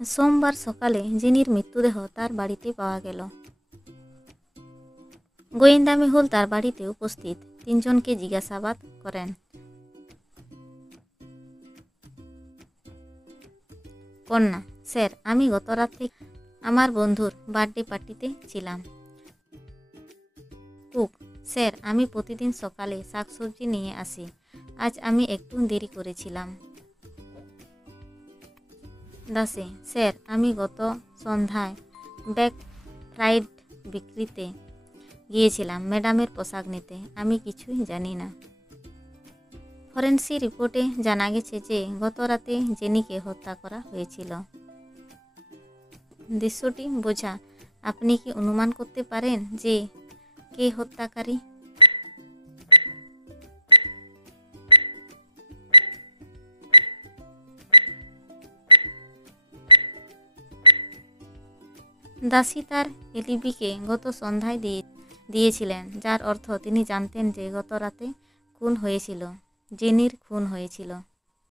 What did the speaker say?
সোমবার সকালে জেনির মৃতদেহ তার বাড়িতে পাওয়া গেল। গোয়েন্দা মেহুল তার বাড়িতে উপস্থিত 3 জনকে জিজ্ঞাসাবাদ করেন। কন্যা: স্যার, আমি গত রাত থেকে আমার বন্ধুর বার্থডে পার্টিতে ছিলাম। কুক: স্যার, আমি প্রতিদিন সকালে শাকসবজি নিয়ে আসি, আজ আমি একটু দেরি করেছিলাম। দাসী: স্যার, আমি গত সন্ধ্যায় ব্যাক ফ্রাইড বিক্রিতে গিয়েছিলাম ম্যাডামের পোশাক নিতে, আমি কিছুই জানি না। ফরেন্সিক রিপোর্টে জানা গেছে যে গত রাতে জেনিকে হত্যা করা হয়েছিল। দৃশ্যটি বোঝা, আপনি কি অনুমান করতে পারেন যে কে হত্যাকারী? দাসী তার এলিবিকে গত সন্ধ্যায় দিয়েছিলেন, যার অর্থ তিনি জানতেন যে গত রাতে খুন হয়েছিল, জেনির খুন হয়েছিল।